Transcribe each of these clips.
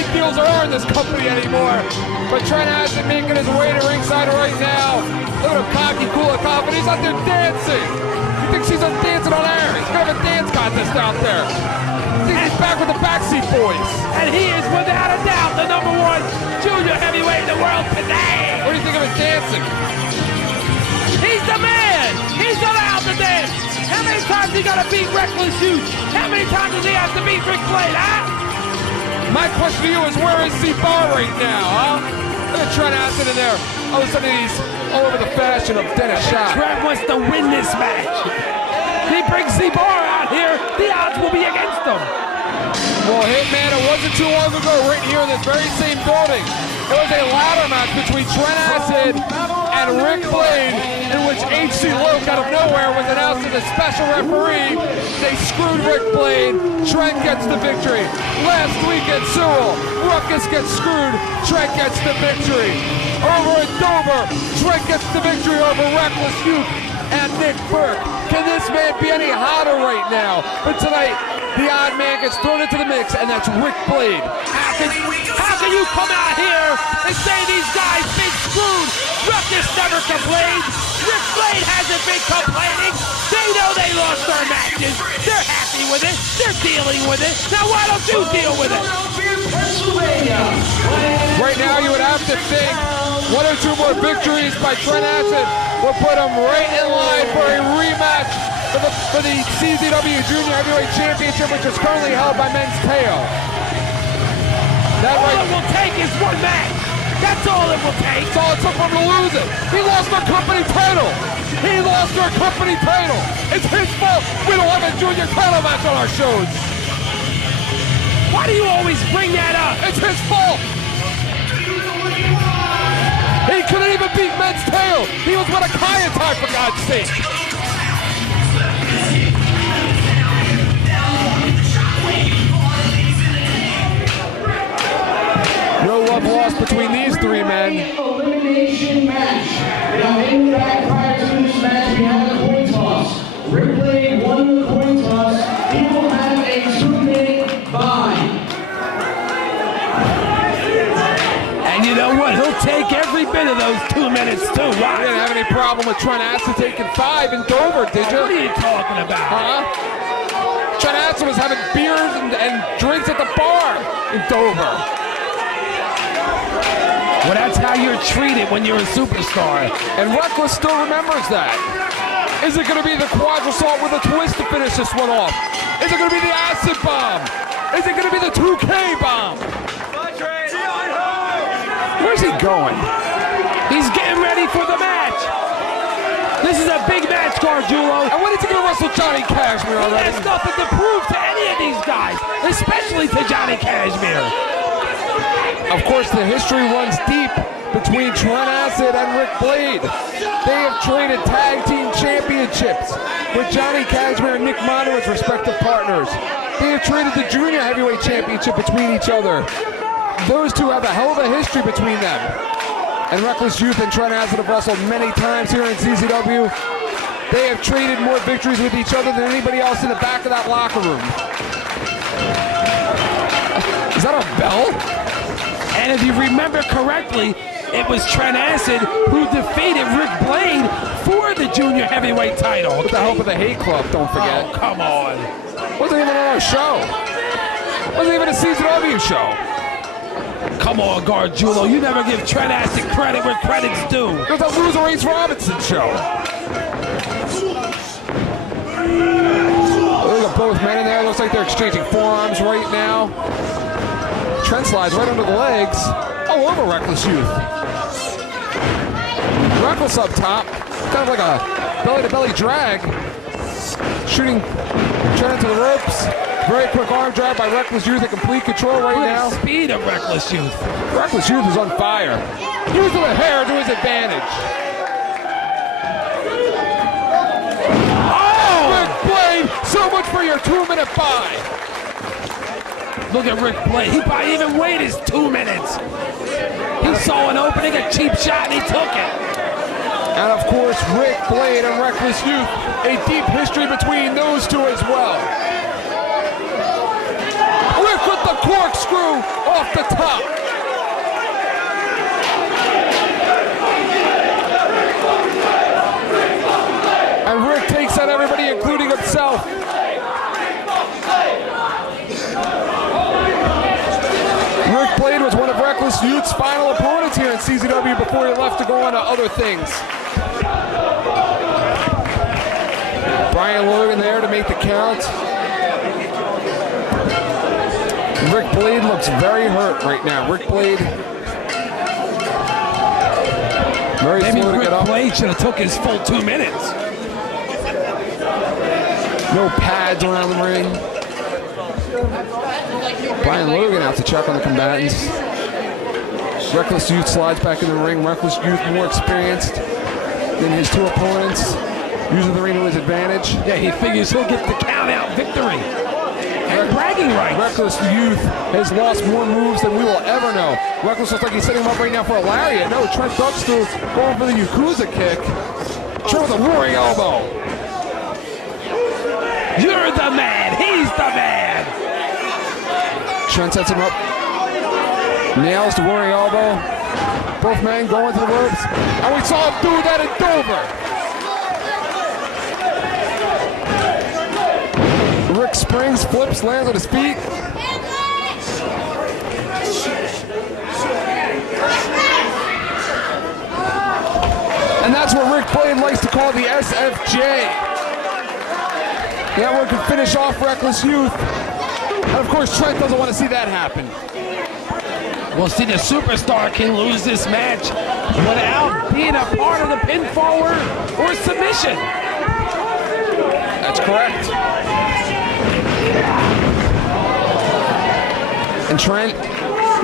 big deals there are in this company anymore. But Trent Acid making his way to ringside right now. Look at him, cocky, cool, and confident. He's out there dancing. He thinks he's dancing on air. He's gonna have a dance contest out there. He's back with the Backseat Boys. And he is without a doubt the #1 junior heavyweight in the world today. What do you think of him dancing? He's the man. He's allowed to dance. How many times he gotta beat Reckless Youth? How many times does he have to beat Ric Flair, huh? My question to you is, where is C-Bar right now, huh? Look at Trent Acid in there. All of a sudden he's all over the fashion of Dennis Shot. Trent wants to win this match. If he brings C-Bar out here, the odds will be against him. Well, Hitman, it wasn't too long ago, right here in this very same building. It was a ladder match between Trent Acid and Ric Flair, in which H.C. Loke out of nowhere was announced as a special referee. They screwed Ric Flair. Trent gets the victory. Last week at Sewell, Ruckus gets screwed. Trent gets the victory. Over at Dover, Trent gets the victory over Reckless Youth and Nick Burke. Can this man be any hotter right now? But tonight, the odd man gets thrown into the mix, and that's Ric Flair. How can you come out here and say these guys been screwed? Ruckus never complained. Ric Flair hasn't been complaining. They know they lost their matches. They're happy with it. They're dealing with it. Now why don't you deal with it? Right now, you would have to think 1 or 2 more victories by Trent Acid will put him right in line for a rematch for the CZW Junior Heavyweight Championship, which is currently held by Men's Teo. All it will take is one match. That's all it will take. That's all it took for him to lose it. He lost our company title. He lost our company title. It's his fault we don't have a junior title match on our shows. Why do you always bring that up? It's his fault. He couldn't even beat Men's Teo. He was with a Kayatai, for God's sake. No love lost between these 3 men. Elimination match. Now, in the back prior to this match, we have a coin toss. Ric Flair won the coin toss. He will have a 2-minute bye. And you know what? He'll take every bit of those 2 minutes too. Why? You didn't have any problem with Trent Acid taking 5 in Dover, did you? What are you talking about? Huh? Trent Acid was having beers and drinks at the bar in Dover. Well, that's how you're treated when you're a superstar. And Reckless still remembers that. Is it going to be the quadrusalt with a twist to finish this one off? Is it going to be the acid bomb? Is it going to be the 2K bomb? Where's he going? He's getting ready for the match. This is a big match, Gargiulo. And when is he going to wrestle Johnny Cashmere He already? has nothing to prove to any of these guys, especially to Johnny Cashmere. Of course, the history runs deep between Trent Acid and Ric Flair. They have traded tag team championships with Johnny Cashmere and Nick Mono as respective partners. They have traded the junior heavyweight championship between each other. Those two have a hell of a history between them. And Reckless Youth and Trent Acid have wrestled many times here in CZW. They have traded more victories with each other than anybody else in the back of that locker room. Is that a bell? And if you remember correctly, it was Trent Acid who defeated Ric Flair for the junior heavyweight title. With the help of the Hate Club, don't forget. Oh, come on. Wasn't even on our show. Wasn't even a CZW show. Come on, Gargiulo. You never give Trent Acid credit where credit's due. It was a Loser Ace Robinson show. Look at both men in there. Looks like they're exchanging forearms right now. Trent slides right under the legs. All over Reckless Youth. Reckless up top. Kind of like a belly-to-belly drag. Shooting Trent into the ropes. Very quick arm drag by Reckless Youth in complete control right now. The speed of Reckless Youth. Reckless Youth is on fire. Using the hair to his advantage. Oh! Ric Flair, so much for your 2-minute bye. Look at Ric Flair. He probably even waited his 2 minutes. He saw an opening, a cheap shot, and he took it. And of course, Ric Flair and Reckless Youth, a deep history between those two as well. Rick with the corkscrew. off the top. And Rick takes out everybody, including himself. Rick Blade was one of Reckless Youth's final opponents here in CZW before he left to go on to other things. Brian Logan there to make the count. Rick Blade looks very hurt right now. Rick Blade very slow to get up. Rick Blade should have took his full 2 minutes. No pads around the ring. Brian Logan out to check on the combatants. Reckless Youth slides back in the ring. Reckless Youth more experienced than his two opponents, using the ring to his advantage. Yeah, he figures he'll get the count-out victory. And bragging rights. Reckless Youth has lost more moves than we will ever know. Reckless looks like he's setting him up right now for a lariat. No, Trent ducks through, going for the Yakuza kick. Trent with a roaring elbow. You're the man. He's the man. Trent sets him up. Nails the roaring elbow. Both men going to the ropes. And we saw him do that in Dover. Rick springs, flips, lands on his feet. And that's what Rick Blade likes to call the SFJ. That one can finish off Reckless Youth. And of course, Trent doesn't want to see that happen. Well, see, the superstar can lose this match without being a part of the pinfall or submission. That's correct. And Trent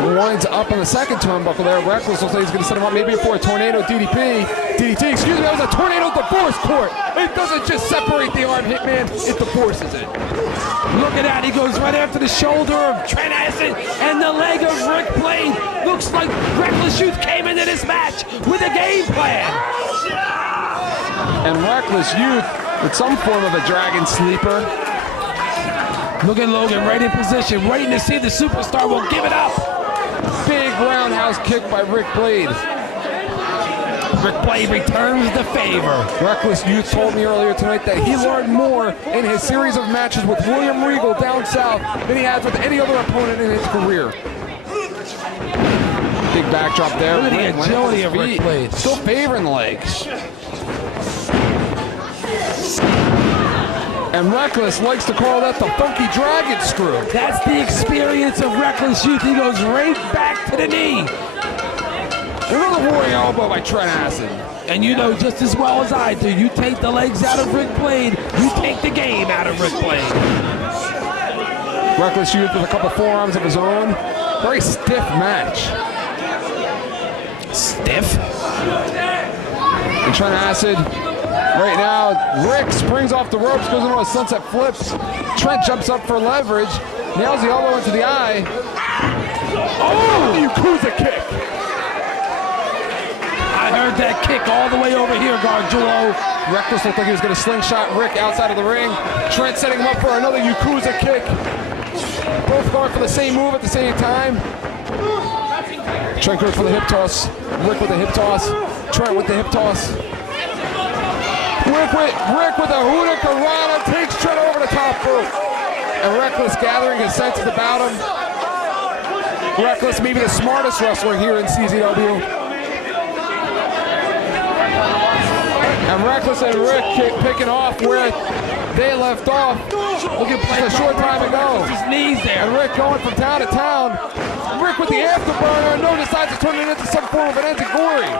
winds up on the second turnbuckle there. Reckless looks like he's going to set him up maybe for a tornado DDT, excuse me, that was a tornado divorce court. It doesn't just separate the arm, Hitman, it divorces it. Look at that, he goes right after the shoulder of Trent Acid and the leg of Rick Blade. Looks like Reckless Youth came into this match with a game plan. And Reckless Youth with some form of a dragon sleeper. Look at Logan right in position, waiting to see if the superstar will give it up. Big roundhouse kick by Rick Blade. Rick Blade returns the favor. Reckless Youth told me earlier tonight that he learned more in his series of matches with William Regal down south than he has with any other opponent in his career. Big backdrop there. Look at the agility of Rick Blade. Still favoring the legs. And Reckless likes to call that the funky dragon screw. That's the experience of Reckless Youth. He goes right back to the knee. Another roaring elbow by Trent Acid. And you know just as well as I do, you take the legs out of Rick Blade, you take the game out of Rick Blade. Reckless Youth with a couple forearms of his own. Very stiff match. Stiff? And Trent Acid, right now, Rick springs off the ropes, goes into a sunset flips. Trent jumps up for leverage, nails the elbow into the eye. Oh, the Yakuza kick. I heard that kick all the way over here, Gargiulo. Reckless looked like he was going to slingshot Rick outside of the ring. Trent setting him up for another Yakuza kick. Both going for the same move at the same time. Trent goes for the hip toss. Rick with the hip toss. Trent with the hip toss. Rick with a Hurricanrana takes Trent over the top rope. And Reckless gathering his senses about him. Reckless maybe the smartest wrestler here in CZW. And Reckless and Rick picking off where they left off. Look at a short time ago. His knees there. And Rick going from town to town. Rick with the afterburner and no decides to turn it into some form of an enziguri.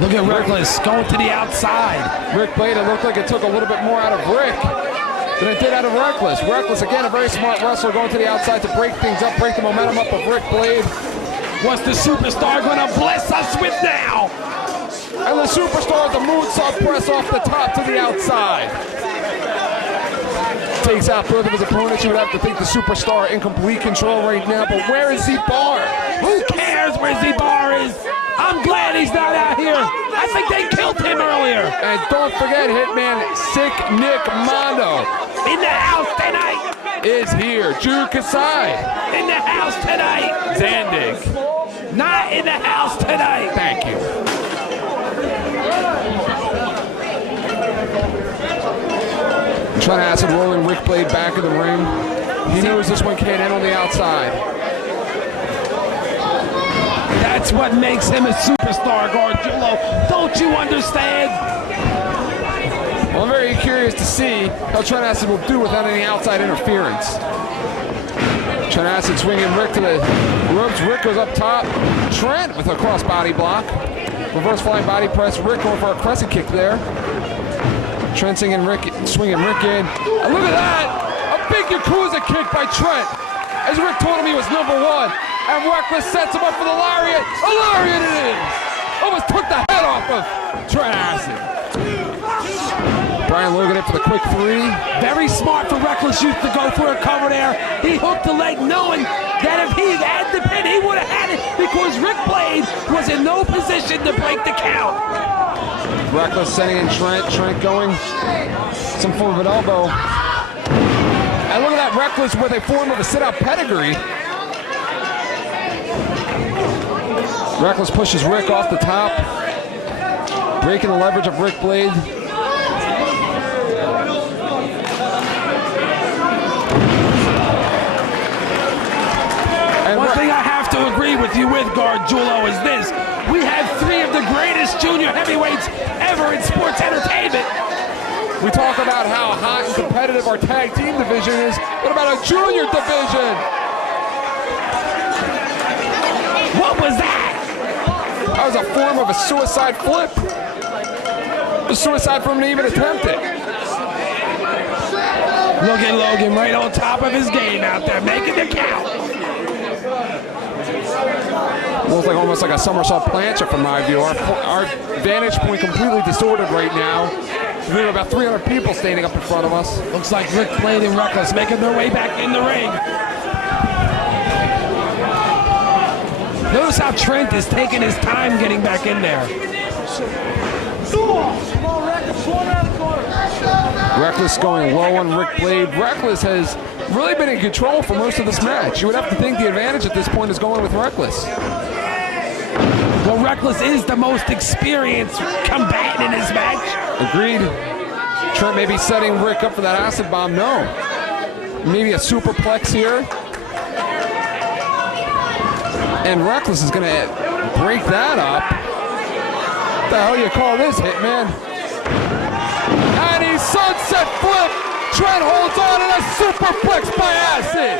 Look at Reckless going to the outside. Rick Blade, it looked like it took a little bit more out of Rick than it did out of Reckless. Reckless, again, a very smart wrestler going to the outside to break things up, break the momentum up of Rick Blade. What's the superstar going to bless us with now? And the superstar, the moonsault press off the top to the outside. Takes out both of his opponents. You would have to think the superstar in complete control right now, but where is Z-Bar? Who cares where Z-Bar is? I'm glad he's not out here. I think they killed him earlier. And don't forget, Hitman Sick Nick Mondo In the house tonight. is here. Drew Kasai. In the house tonight. Zandig. Not in the house tonight. Thank you. Trent Acid rolling Rick Blade back in the ring. He knows this one can't end on the outside. That's what makes him a superstar, Gargiulo. Don't you understand? Well, I'm very curious to see how Trent Acid will do without any outside interference. Trent Acid swinging Rick to the ropes. Rick goes up top. Trent with a crossbody block. Reverse flying body press. Rick going for a crescent kick there. Trent swinging Rick in. And look at that! A big Yakuza kick by Trent. As Rick told him he was #1. And Reckless sets him up for the lariat. A lariat it is! Almost took the head off of Trent Acid. Brian Logan in for the quick 3. Very smart for Reckless Youth to go for a cover there. He hooked the leg knowing that if he had the pin, he would have had it because Rick Blade was in no position to break the count. Reckless sending in Trent. Trent going some form of an elbow. And look at that Reckless with a form of a sit-out pedigree. Reckless pushes Rick off the top. Breaking the leverage of Rick Blade. One thing I have to agree with you with, Gargiulo, is this. We have 3 of the greatest junior heavyweights ever in sports entertainment. We talk about how hot and competitive our tag team division is. What about a junior division? What was that? That was a form of a suicide flip. A suicide from him to even attempt it. Look at Logan right on top of his game out there, making the count. Looks like almost like a somersault plancha from my view. Our vantage point completely distorted right now. We have about 300 people standing up in front of us. Looks like Rick Blade and Reckless making their way back in the ring. Notice how Trent is taking his time getting back in there. Reckless going low on Rick Blade. Reckless has really been in control for most of this match. You would have to think the advantage at this point is going with Reckless. Well, Reckless is the most experienced combatant in this match. Agreed. Trent may be setting Rick up for that acid bomb. No. Maybe a superplex here. And Reckless is going to break that up. What the hell do you call this, Hitman? And he sunset flip. Trent holds on in a superplex by acid.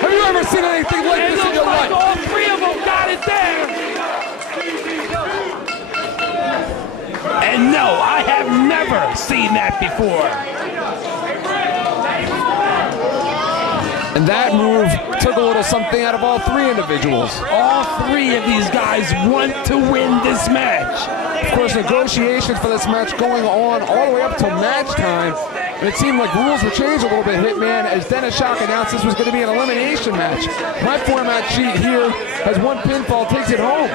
Have you ever seen anything like this in your life? All 3 of them got it there. And no, I have never seen that before. And that move took a little something out of all 3 individuals. All 3 of these guys want to win this match. Of course, negotiations for this match going on all the way up till match time. And it seemed like rules were changed a little bit, Hitman, as Dennis Shock announced this was going to be an elimination match. My format sheet here has 1 pinfall, takes it home.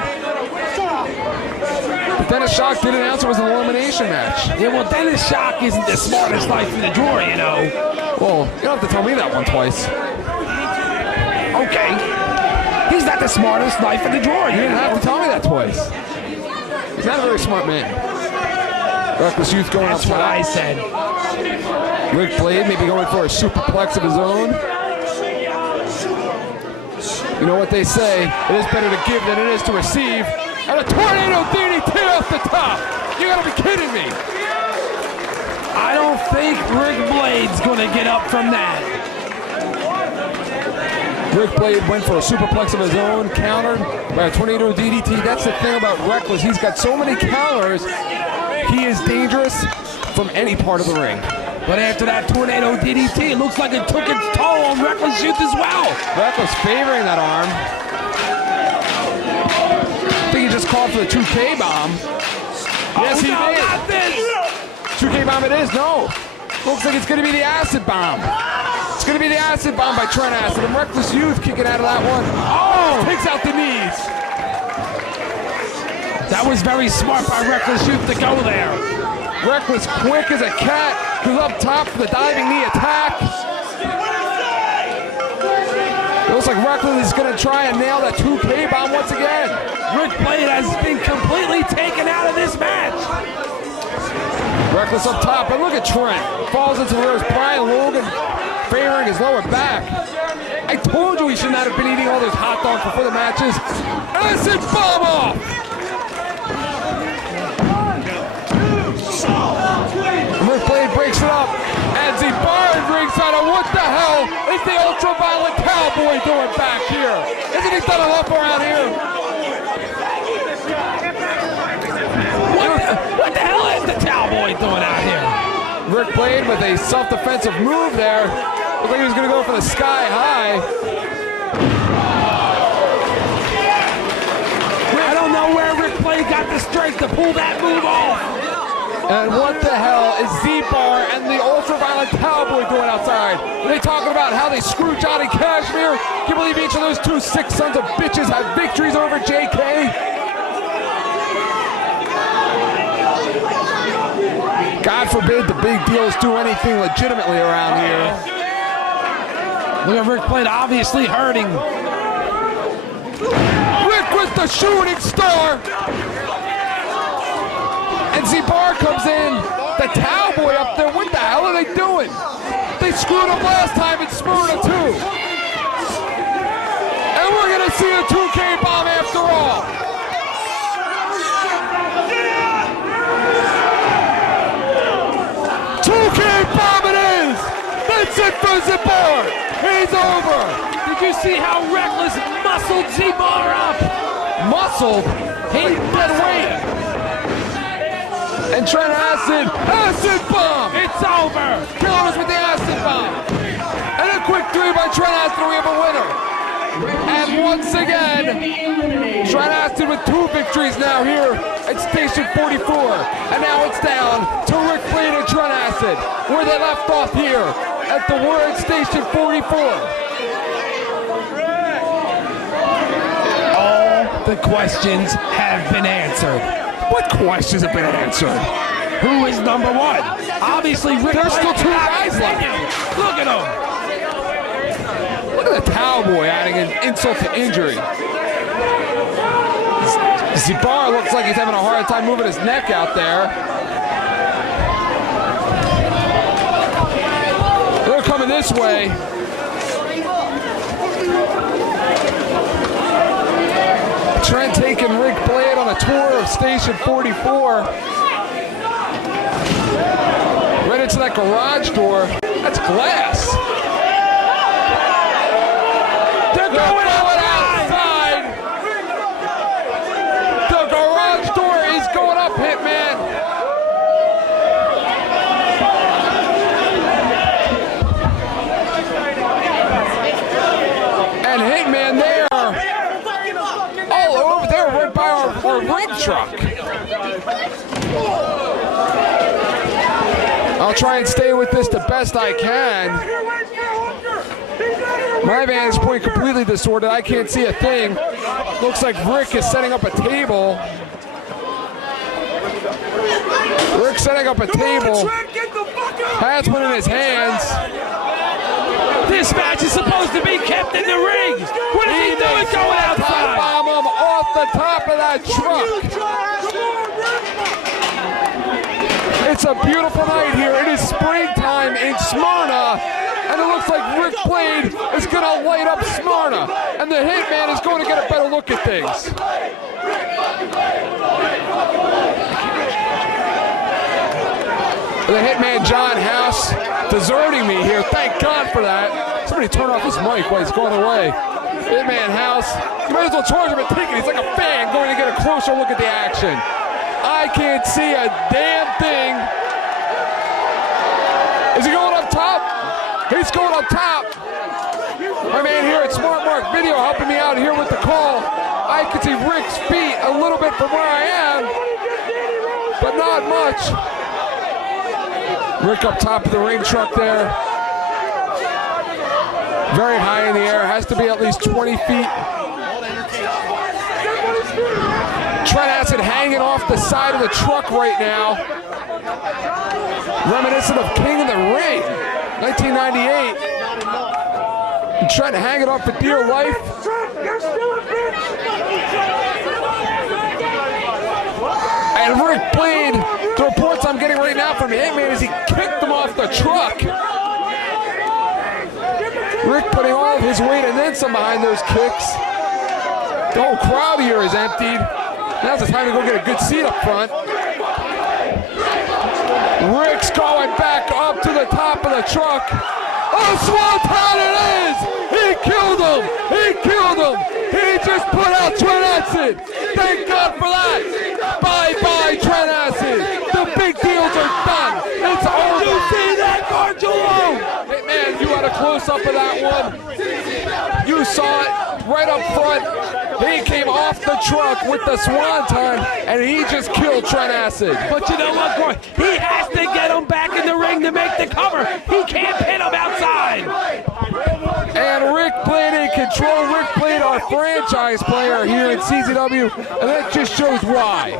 But Dennis Shock did announce it was an elimination match. Yeah, well, Dennis Shock isn't the smartest knife in the drawer, you know. Well, you don't have to tell me that one twice. Okay. He's not the smartest knife in the drawer, You you didn't know. have to tell me that twice. He's not a very smart man. Reckless Youth going That's up what top. I said. Rick Blade maybe going for a superplex of his own. You know what they say, it is better to give than it is to receive. And a tornado DDT off the top. You gotta be kidding me. I don't think Rick Blade's going to get up from that. Rick Blade went for a superplex of his own, countered by a tornado DDT. That's the thing about Reckless. He's got so many counters. He is dangerous from any part of the ring. But after that tornado DDT, it looks like it took its toll on Reckless Youth as well. Reckless favoring that arm. I think he just called for the 2K bomb. Yes, he no, did. not this. 2K bomb it is, no. Looks like it's going to be the acid bomb. It's going to be the acid bomb by Trent Acid. And Reckless Youth kicking out of that one. Oh, takes out the knees. That was very smart by Reckless Youth to go there. Reckless quick as a cat, goes up top for the diving knee attack. Looks like Reckless is going to try and nail that 2K bomb once again. Rick Blade has been completely taken out of this match. Reckless up top, and look at Trent. Falls into the ropes. Brian Logan favoring his lower back. I told you he should not have been eating all those hot dogs before the matches. Acid bomb off! Rick Blade breaks it up. And Zibar ringside. What the hell is the ultraviolet cowboy doing back here? Isn't he done enough around here? What the hell is the cowboy doing out here? Rick Blade with a self-defensive move there. Looked like he was going to go for the sky high. I don't know where Rick Blade got the strength to pull that move off. And what the hell is Z-Bar and the ultraviolet cowboy doing outside? Are they talking about how they screwed Johnny Cashmere? Can you believe each of those two sick sons of bitches have victories over JK? God forbid the big deals do anything legitimately around here. Look at Rick Blade obviously hurting. Rick with the shooting star. And Z-Bar comes in. The cowboy up there. What the hell are they doing? They screwed up last time in Smyrna too. And we're going to see a 2K bomb after all. Bomb it is! That's it for Z-Bar! He's over! Did you see how Reckless muscled Z-Bar up? Muscled? He dead weight! And Trent acid bomb! It's over! Killing us with the acid bomb! And a quick 3 by Trent Acid, we have a winner! And once again, Trent Acid with 2 victories now here at Station 44. And now it's down to Rick Blade and Trent Acid, where they left off here at the Word Station 44. All the questions have been answered. What questions have been answered? Who is number 1? Obviously, Rick There's still 2 Blade. guys left. Look at him. Look at the cowboy adding an insult to injury. Z-Bar looks like he's having a hard time moving his neck out there. They're coming this way. Trent taking Rick Blade on a tour of Station 44. Right into that garage door. That's glass. They're going outside. The garage door is going up, Hitman. And Hitman there. All over there, right by our ring truck. I'll try and stay with this the best I can. My vantage point completely distorted. I can't see a thing. Looks like Rick is setting up a table. Rick's setting up a table. Hat's one in his hands. This match is supposed to be kept in the ring. What is he doing going outside? Bomb him off the top of that truck. It's a beautiful night here. It is springtime in Smyrna. And it looks like Rick Blade is going to light up Smyrna. And the Hitman is going to get a better look at things. The Hitman John House deserting me here. Thank God for that. Somebody turn off his mic while he's going away. Hitman House. You might as well charge him a ticket. He's like a fan going to get a closer look at the action. I can't see a damn thing. Is he going up top? He's going up top. My man here at Smart Mark Video helping me out here with the call. I can see Rick's feet a little bit from where I am, but not much. Rick up top of the ring truck there. Very high in the air. Has to be at least 20 feet. Trent Acid hanging off the side of the truck right now. Reminiscent of King of the Ring, 1998. And Trent hanging off for dear life. And Rick Blade, the reports I'm getting right now from Hitman is he kicked him off the truck. Rick putting all of his weight and then some behind those kicks. The whole crowd here is emptied. Now's the time to go get a good seat up front. Rick's going back up to the top of the truck. Oh, Swanton it is! He killed him! He killed him! He just put out Trent Acid! Thank God for that! Bye-bye, Trent Acid! The big deals are done! It's over! You see that, Gargiulo? Hey, man, you had a close-up of that one. You saw it right up front. He came off the truck with the swanton, and he just killed Trent Acid. But you know what, Gordon? He has to get him back in the ring to make the cover. He can't pin him outside. And Rick Blade in control. Rick Blade, our franchise player here in CZW, and that just shows why.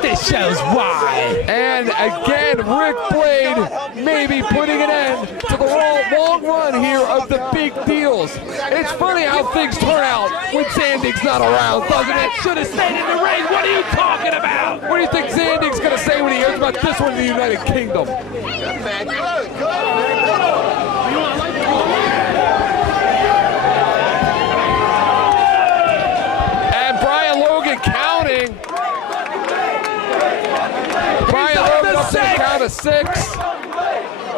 This shows why. And again, Rick Blade maybe putting an end to the long run here of the big deals. It's funny how things turn out when Zandig's not around, doesn't it? Should have stayed in the ring. What are you talking about? What do you think Zandig's going to say when he hears about this one in the United Kingdom? And Brian Logan counting. Brian Logan up to the count of 6.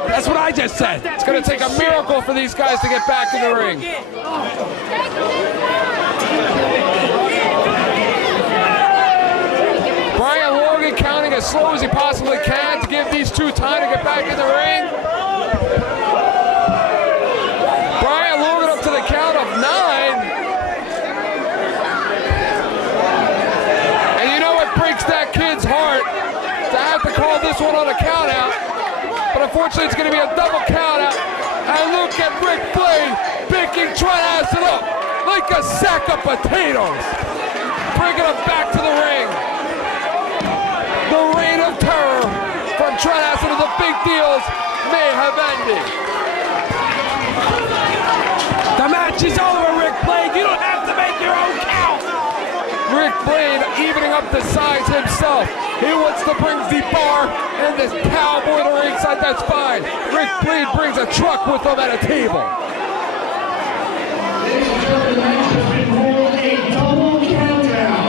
That's what I just said. It's going to take a miracle for these guys to get back in the ring. Brian Logan counting as slow as he possibly can to give these two time to get back in the ring. Brian Logan up to the count of 9. And you know what breaks that kid's heart? To have to call this one on a count out. But unfortunately, it's going to be a double count out. And look at Rick Blade picking Trent Acid up like a sack of potatoes. Bringing him back to the ring. The reign of terror from Trent Acid to the big deals may have ended. The match is over, Rick Blade. You don't have to make your own count. Rick Blade evening up the sides himself. He wants to bring the bar and this cowboy to ringside, that's fine. Rick Blade brings a truck with him at a table. Ladies and gentlemen, the match has been called a double countdown.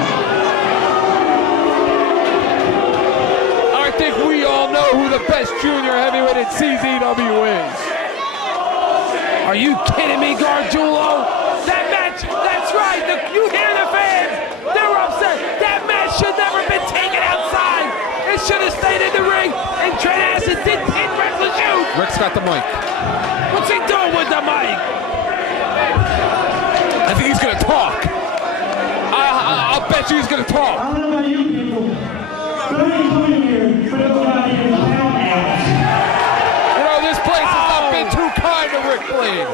I think we all know who the best junior heavyweight in CZW is. Are you kidding me, Gargiulo? That match, that's right. You hear the fans. They're upset. That match should never have been taken outside. It should have stayed in the ring. And Trent Acid did pin Resolute. Rick's got the mic. What's he doing with the mic? I think he's going to talk. I'll bet you he's going to talk. I don't know about you people, but I ain't coming here for nobody in the count out. You know, this place has not been too kind to Rick Blade.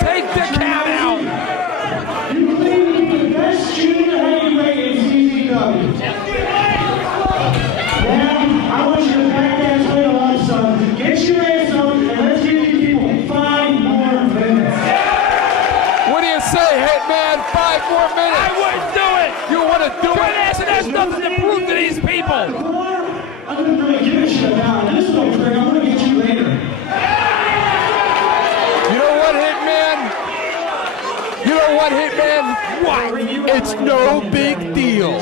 Take the count out. You claim to be the best junior heavyweight in CZW. Now, I want you to back that title up, son. Get your ass up and let's give these people 5 more minutes. What do you say, Hitman? 5 more minutes. I wouldn't do it. You want to do Trent it? Acid has nothing to prove to these people. I'm gonna really give a shit about this one, Craig. I'm gonna get you later. You know what, Hitman? You know what, Hitman? What? It's no big deal.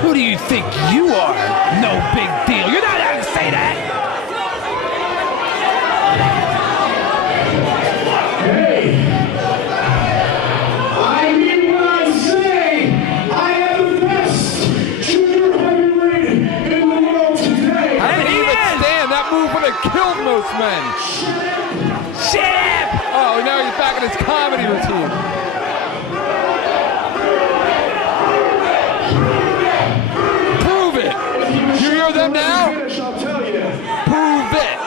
Who do you think you are? No big deal. You're not allowed to say that. Hey! I mean what I say! I am the best junior heavyweight in the world today! How did he even stand? That move would have killed most men. Shit! Oh, now he's back in his comedy routine. Prove it. You hear them now? I'll tell you. Prove it.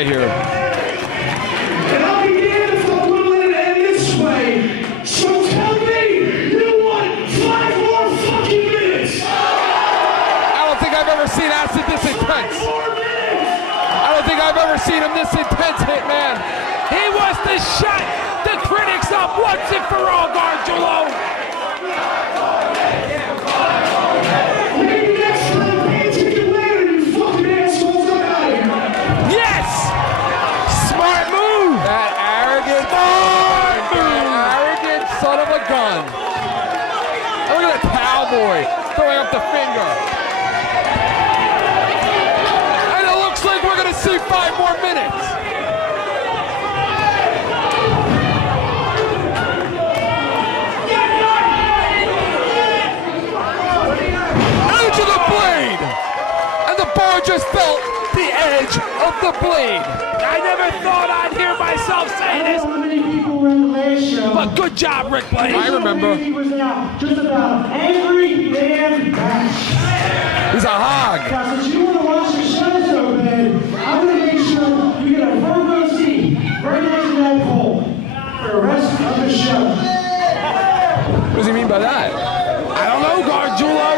say here? And I'll be damned if I'm going to let it end this way. So tell me you want 5 more fucking minutes. I don't think I've ever seen Acid this intense. 5 more minutes. I don't think I've ever seen him this intense, Hitman. He wants to shut the critics up once and for all, Gargiulo. Maybe next time, pay attention later, you fucking assholes. I'm out of here. Yes! Smart move! That arrogant son of a gun. Look at that cowboy throwing up the finger. And it looks like we're going to see 5 more minutes. Edge of the blade. And the bar just felt the edge of the blade. I never thought I'd hear myself say this, How many people were in the last show? but good job, Rick Blade. I remember. He was now just about every damn match. He's a hog. Now, since you want to watch the show so bad, I'm going to make sure you get a Virgo seat right next to that pole for the rest of the show. What does he mean by that? I don't know, Gargiulo.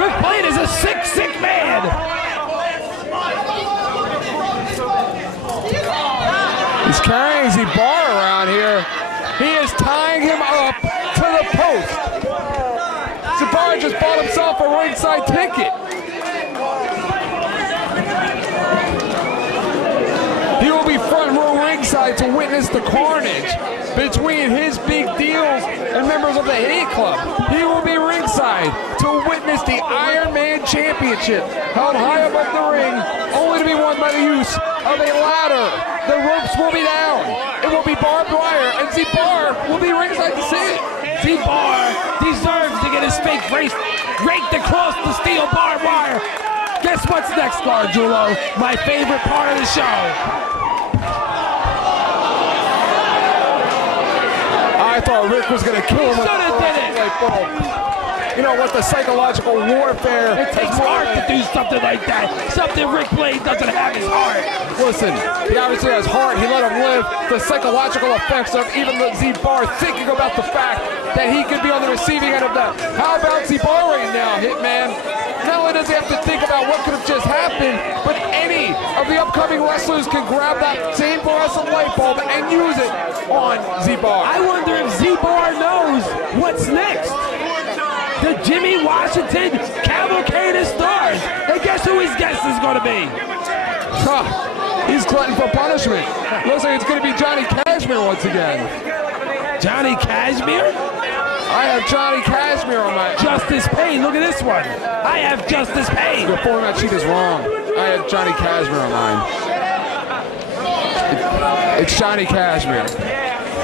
Rick Blade is a sick, sick man. He's carrying Z-Bar around here. He is tying him up to the post. Z-Bar just bought himself a ringside ticket. He will be front row ringside to witness the carnage between his big deals and members of the Hate Club. He will be ringside to witness the Iron Man Championship held high above the ring, only to be won by the use of a ladder. The ropes will be down. It will be barbed wire, and Z-Bar will be ringside to see it. Z-Bar deserves to get his face raked across the steel barbed wire. Guess what's next, Gargiulo? My favorite part of the show. I thought Rick was going to kill him with Should have did it. light bulb. You know what, the psychological warfare. It takes heart to do something like that. Something Rick Blade doesn't have his heart. Listen, he obviously has heart. He let him live. The psychological effects of even the Z-Bar thinking about the fact that he could be on the receiving end of that. How about Z-Bar right now, Hitman? Not only does he have to think about what could have just happened, but any of the upcoming wrestlers can grab that same fluorescent light bulb and use it on Z-Bar. I wonder if Z-Bar knows what's next. The Jimmy Washington Cavalcade of Stars. And guess who his guest is going to be? Huh. He's glutton for punishment. Looks like it's going to be Johnny Cashmere once again. Johnny Cashmere? I have Johnny Cashmere on my... Justice Payne. Look at this one. I have Justice Payne. The format sheet is wrong. I have Johnny Cashmere on mine. It's Johnny Cashmere.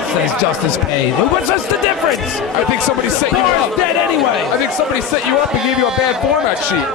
Says Justice Payne. What's the difference? I think somebody set you Bar's up. dead anyway. I think somebody set you up and gave you a bad format sheet.